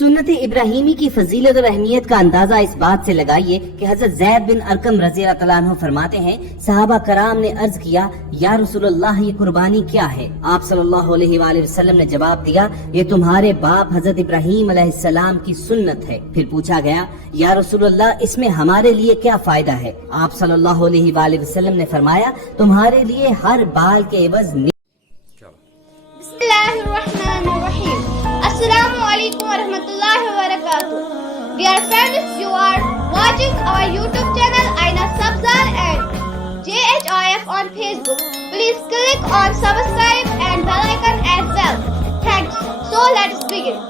सुन्नत इब्राहिमी की फजीलत और अहमियत का अंदाजा इस बात से लगाइए कि हजरत ज़ैद बिन अरकम रज़ी अल्लाह तआला अन्हु फरमाते हैं, सहाबा कराम ने अर्ज किया, या रसूलल्लाह ये कुर्बानी क्या है? आप सल्लल्लाहु अलैहि वसल्लम ने जवाब दिया, ये तुम्हारे बाप हजरत इब्राहिम अलैहिस्सलाम की सुन्नत है। फिर पूछा गया, या रसूलल्लाह इसमें हमारे लिए क्या फायदा है? आप सल्लल्लाहु अलैहि वसल्लम ने फरमाया, तुम्हारे लिए हर बाल के एवज Bismillahirrahmanirrahim. Assalamu alaikum warahmatullahi wabarakatuh. Dear friends, you are watching our YouTube channel Aina Sabzar and JHIF on Facebook. Please click on subscribe and bell icon as well. Thanks. So let's begin.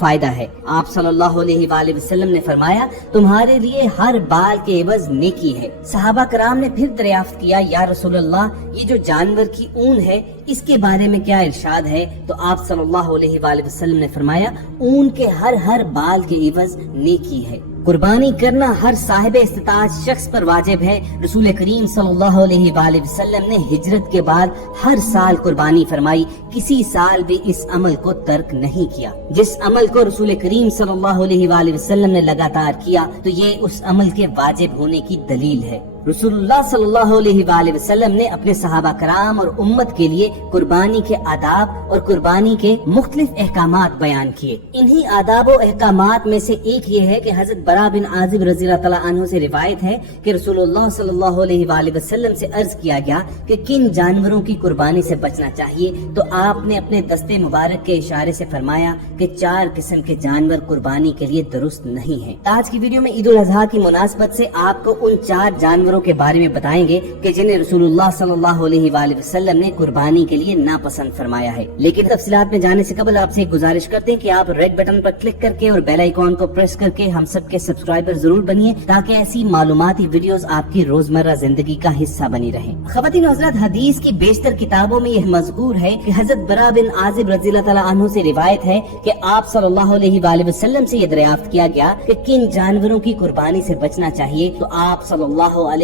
फायदा है। आप सल्लल्लाहु अलैहि वसल्लम ने फरमाया, तुम्हारे लिए हर बाल के एवज नेकी है। सहाबा कराम ने फिर दरियाफ्त किया, या रसूलल्लाह ये जो जानवर की ऊन है इसके बारे में क्या इरशाद है? तो आप सल्लल्लाहु अलैहि वसल्लम ने फरमाया, ऊन के हर बाल के एवज नेकी है। कुर्बानी करना हर साहिब इस्तिताअत शख्स पर वाजिब है। रसूल करीम सल्लल्लाहु अलैहि वसल्लम ने हिजरत के बाद हर साल कुर्बानी फरमाई, किसी साल भी इस अमल को तर्क नहीं किया। जिस अमल को रसूल करीम सल्लल्लाहु अलैहि वसल्लम ने लगातार किया तो ये उस अमल के वाजिब होने की दलील है। रसूलुल्लाह सल्लल्लाहु अलैहि वसल्लम ने अपने सहाबा कराम और उम्मत के लिए कुर्बानी के आदाब और कुर्बानी के मुख्तलिफ अहकामात बयान किए। इन्हीं आदाब और अहकामात में से एक ये है कि हजरत बरा बिन आजिब रज़ी अल्लाह तआला अन्हु से रिवायत है कि रसूलुल्लाह सल्लल्लाहु अलैहि वसल्लम से अर्ज किया गया कि किन जानवरों की कुर्बानी से बचना चाहिए, तो आपने अपने दस्ते मुबारक के इशारे से फरमाया कि 4 किस्म के जानवर कुर्बानी के लिए दुरुस्त नहीं है। आज की वीडियो में ईद उल अज़हा की मुनासबत से आपको उन 4 जानवरों के बारे में बताएंगे कि जिन्हें रसूलुल्लाह सल्लल्लाहु अलैहि वसल्लम ने कुर्बानी के लिए नापसंद फरमाया है। लेकिन तफसीलात में जाने से कबल आपसे एक गुजारिश करते हैं कि आप रेड बटन पर क्लिक करके और बेल आइकॉन को प्रेस करके हम सबके सब्सक्राइबर जरूर बनिए, ताकि ऐसी मालूमाती वीडियोस आपकी रोजमर्रा जिंदगी का हिस्सा बनी रहे। ख़वातीन और हज़रात, हदीस की बेशतर किताबों में यह मज़कूर है कि हजरत बरा बिन आजिब रज़ी अल्लाह तआला अन्हु से रिवायत है कि आप सल्लल्लाहु अलैहि वसल्लम से यह दरियाफ्त किया गया कि किन जानवरों की कुर्बानी से बचना चाहिए, तो आप सल्लल्लाहु अलैहि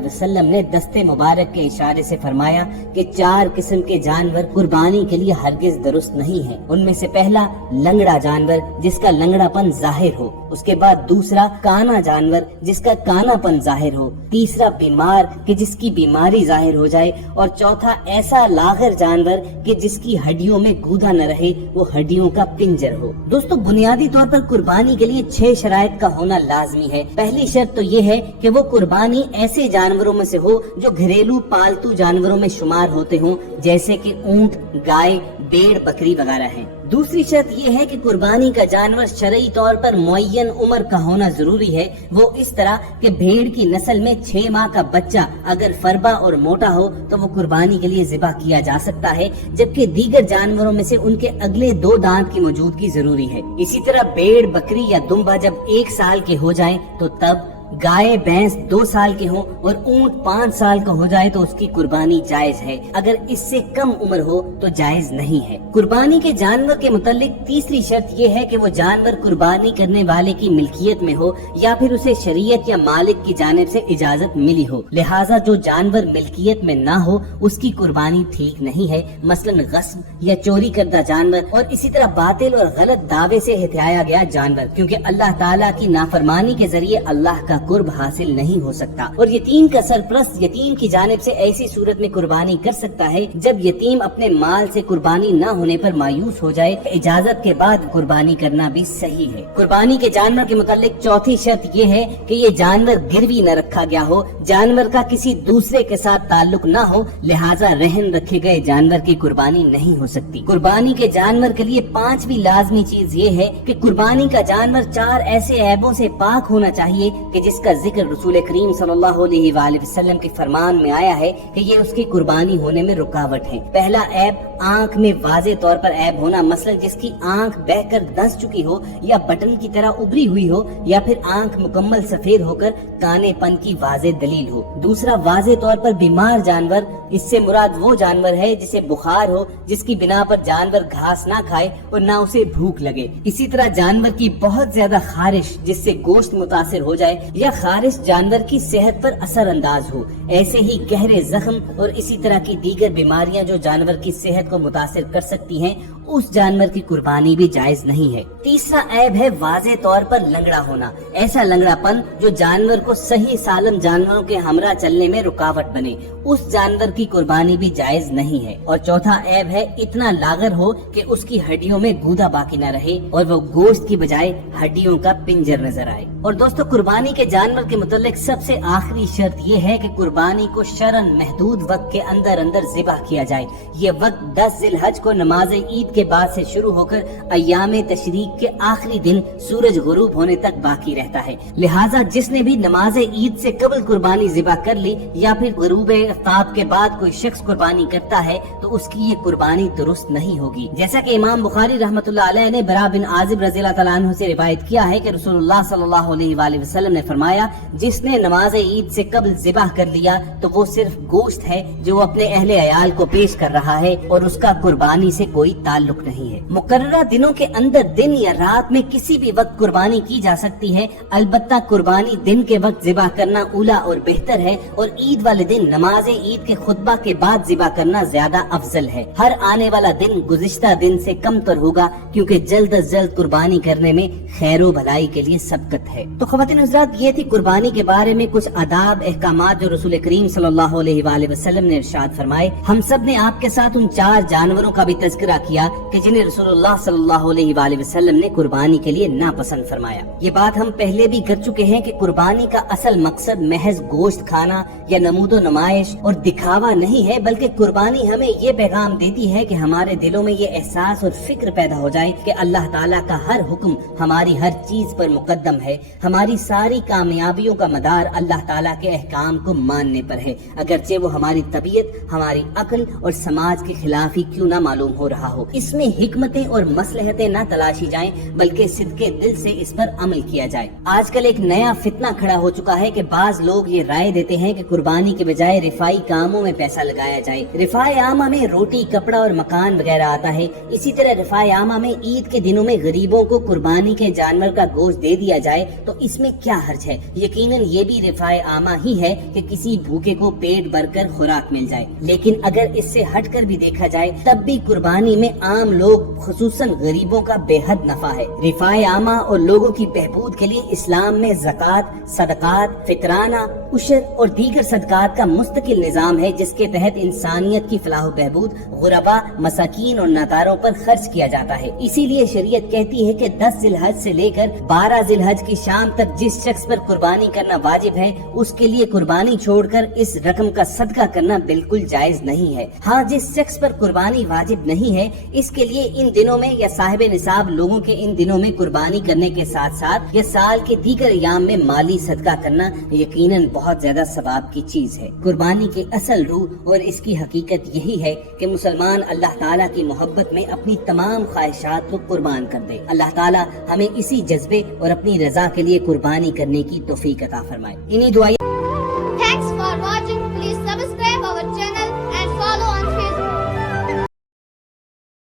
वसल्लम ने दस्ते मुबारक के इशारे से फरमाया कि 4 किस्म के जानवर कुर्बानी के लिए हरगिज दुरुस्त नहीं है। उनमें से पहला लंगड़ा जानवर जिसका लंगड़ापन जाहिर हो, उसके बाद दूसरा काना जानवर जिसका कानापन जाहिर हो, तीसरा बीमार कि जिसकी बीमारी जाहिर हो जाए, और चौथा ऐसा लागर जानवर कि जिसकी हड्डियों में गूदा न रहे, वो हड्डियों का पिंजर हो। दोस्तों, बुनियादी तौर पर कुर्बानी के लिए 6 शराइत का होना लाजमी है। पहली शर्त तो ये है कि वो कुर्बानी ऐसे जानवरों में से हो जो घरेलू पालतू जानवरों में शुमार होते हों, जैसे कि ऊंट, गाय, भेड़, बकरी वगैरह हैं। दूसरी शर्त ये है कि कुर्बानी का जानवर शरई तौर पर मुअय्यन उम्र का होना जरूरी है। वो इस तरह कि भेड़ की नस्ल में 6 माह का बच्चा अगर फरबा और मोटा हो तो वो कुर्बानी के लिए ज़िबा किया जा सकता है, जबकि दीगर जानवरों में से उनके अगले 2 दांत की मौजूदगी जरूरी है। इसी तरह भेड़, बकरी या दुम्बा जब 1 साल के हो जाए तो तब, गाय, भैंस 2 साल के हो और ऊंट 5 साल का हो जाए तो उसकी कुर्बानी जायज है। अगर इससे कम उम्र हो तो जायज नहीं है। कुर्बानी के जानवर के मुतालिक तीसरी शर्त ये है कि वो जानवर कुर्बानी करने वाले की मिल्कियत में हो या फिर उसे शरीयत या मालिक की जानिब से इजाजत मिली हो। लिहाजा जो जानवर मिल्कियत में ना हो उसकी कुर्बानी ठीक नहीं है। मसलन गस्ब या चोरी करदा जानवर, और इसी तरह बातिल और गलत दावे से हथियाया गया जानवर, क्योंकि अल्लाह ताला की नाफरमानी के जरिए अल्लाह का कुर्ब हासिल नहीं हो सकता। और यतीम का सरपरस्त यतीम की जानिब से ऐसी सूरत में कुर्बानी कर सकता है जब यतीम अपने माल से कुर्बानी न होने पर मायूस हो जाए। इजाजत के बाद कुर्बानी करना भी सही है। कुर्बानी के जानवर के मुतालिक चौथी शर्त ये है कि ये जानवर गिरवी न रखा गया हो, जानवर का किसी दूसरे के साथ ताल्लुक न हो, लिहाजा रहन रखे गए जानवर की कुर्बानी नहीं हो सकती। कुर्बानी के जानवर के लिए 5वीं लाजमी चीज ये है कि कुर्बानी का जानवर 4 ऐसे ऐबों से पाक होना चाहिए कि जिसका जिक्र रसूल करीम सल्लल्लाहु अलैहि वसल्लम के फरमान में आया है कि ये उसकी कुर्बानी होने में रुकावट है। पहला ऐब आंख में वाज़े तौर पर ऐब होना, मसलन जिसकी आंख बहकर धंस चुकी हो या बटन की तरह उभरी हुई हो, या फिर आंख मुकम्मल सफेद होकर कानेपन की वाज़े दलील हो। दूसरा, वाज़े तौर पर बीमार जानवर, इससे मुराद वो जानवर है जिसे बुखार हो, जिसकी बिना पर जानवर घास ना खाए और ना उसे भूख लगे। इसी तरह जानवर की बहुत ज्यादा खारिश जिससे गोश्त मुतासिर हो जाए, या खारिश जानवर की सेहत पर असर अंदाज हो। ऐसे ही गहरे जख्म और इसी तरह की दीगर बीमारियां जो जानवर की सेहत को मुतासिर कर सकती हैं, उस जानवर की कुर्बानी भी जायज नहीं है। तीसरा ऐब है वाज़े तौर पर लंगड़ा होना, ऐसा लंगड़ापन जो जानवर को सही सालम जानवरों के हमरा चलने में रुकावट बने, उस जानवर की कुर्बानी भी जायज नहीं है। और चौथा ऐब है इतना लागर हो कि उसकी हड्डियों में गूदा बाकी न रहे और वो गोश्त की बजाय हड्डियों का पिंजर नजर आए। और दोस्तों, कुर्बानी के जानवर के मुतालिक सबसे आखिरी शर्त ये है कि कुर्बानी को शरन महदूद वक्त के अंदर अंदर ज़िबह किया जाए। ये वक्त 10 ज़िलहज को नमाज ईद के बाद से शुरू होकर अय्याम तशरीक के आखिरी दिन सूरज गुरूब होने तक बाकी रहता है। लिहाजा जिसने भी नमाज ईद से कबल कुर्बानी ज़िबह कर ली या फिर गुरूब आफ्ताब के बाद कोई शख्स कुर्बानी करता है तो उसकी ये कुर्बानी दुरुस्त नहीं होगी। जैसा कि इमाम बुखारी रहमतुल्लाह अलैह ने बरा बिन आजिब रज़ियल्लाहु तआला अन्हु से रिवायत किया है कि रसूलुल्लाह सल्लल्लाहु अलैहि वसल्लम ने फरमाया, जिसने नमाज ईद से कबल ज़िबह कर लिया तो वो सिर्फ गोश्त है जो अपने अहले अयाल को पेश कर रहा है और उसका कुर्बानी से कोई ताल्लुक नहीं है। मुकर्ररा दिनों के अंदर दिन या रात में किसी भी वक्त कुर्बानी की जा सकती है, अलबत्ता कुर्बानी दिन के वक्त ज़िबह करना उला और बेहतर है और ईद वाले दिन नमाज ईद के खुतबा के बाद ज़िबह करना ज्यादा अफजल है। हर आने वाला दिन गुज़िश्ता दिन से कम तर होगा क्योंकि जल्द अज जल्द कुर्बानी करने में खैरो भलाई के लिए सबकत है। तो ख़वातीन हज़रात, ये थी कुर्बानी के बारे में कुछ आदाब अहकामात जो रसूल करीम सल्लल्लाहु अलैहि वसल्लम ने इरशाद फरमाए। हम सब ने आपके साथ उन 4 जानवरों का भी तज़किरा किया कि जिन्हें रसूलुल्लाह सल्लल्लाहु अलैहि वसल्लम ने कुर्बानी के लिए नापसंद फरमाया। ये बात हम पहले भी कर चुके हैं कि कुर्बानी का असल मकसद महज गोश्त खाना या नमूदो नुमाइश और दिखावा नहीं है, बल्कि कुर्बानी हमें ये पैगाम देती है कि हमारे दिलों में ये एहसास और फिक्र पैदा हो जाए कि अल्लाह ताला का हर हुक्म हमारी हर चीज पर मुकद्दम है। हमारी सारी कामयाबियों का मदार अल्लाह ताला के अहकाम को मानने पर है, अगरचे वो हमारी तबीयत, हमारी अक्ल और समाज के खिलाफ ही क्यों ना मालूम हो रहा हो। इसमें हिकमतें और मसलहतें ना तलाशी जाएं, बल्कि सिद्के दिल से इस पर अमल किया जाए। आजकल एक नया फितना खड़ा हो चुका है कि बाज लोग ये राय देते हैं कि कुर्बानी के बजाय रिफाई कामों में पैसा लगाया जाए। रिफाए आमा में रोटी, कपड़ा और मकान वगैरह आता है। इसी तरह रिफाए आमा में ईद के दिनों में गरीबों को कुर्बानी के जानवर का गोश्त दे दिया जाए तो इसमें क्या हर्ज है। यकीनन ये भी रिफाए आमा ही है कि किसी भूखे को पेट भरकर खुराक मिल जाए। लेकिन अगर इससे हटकर भी देखा जाए तब भी कुर्बानी में आम लोग खुसूसन गरीबों का बेहद नफा है। रिफाए आमा और लोगों की बहबूद के लिए इस्लाम में ज़कात, सदकात, फितराना, उशर और दीगर सदकात का मुस्तकिल निज़ाम है, जिसके तहत इंसानियत की फलाह बहबूद, गुरबा, मसाकीन और नादारों पर खर्च किया जाता है। इसीलिए शरीयत कहती है कि 10 ज़िलहज से लेकर 12 ज़िलहज की शाम तक जिस शख्स पर कुर्बानी करना वाजिब है उसके लिए कुर्बानी छोड़कर इस रकम का सदका करना बिल्कुल जायज नहीं है। हाँ, जिस शख्स पर कुर्बानी वाजिब नहीं है इसके लिए इन दिनों में या साहिब निसाब लोगों के इन दिनों में कुर्बानी करने के साथ साथ या साल के दीगर अय्याम में माली सदका करना यकीनन बहुत ज्यादा सवाब की चीज है। कुर्बानी की असल रूह और इसकी हकीकत यही है कि मुसलमान अल्लाह ताला की मोहब्बत में अपनी तमाम ख्वाहिशात को कुर्बान कर दे। अल्लाह ताला हमें इसी जज्बे और अपनी रजा के लिए कुर्बानी करने की तौफीक अता फरमाए। इन्हीं दुआ Thanks for watching. Please subscribe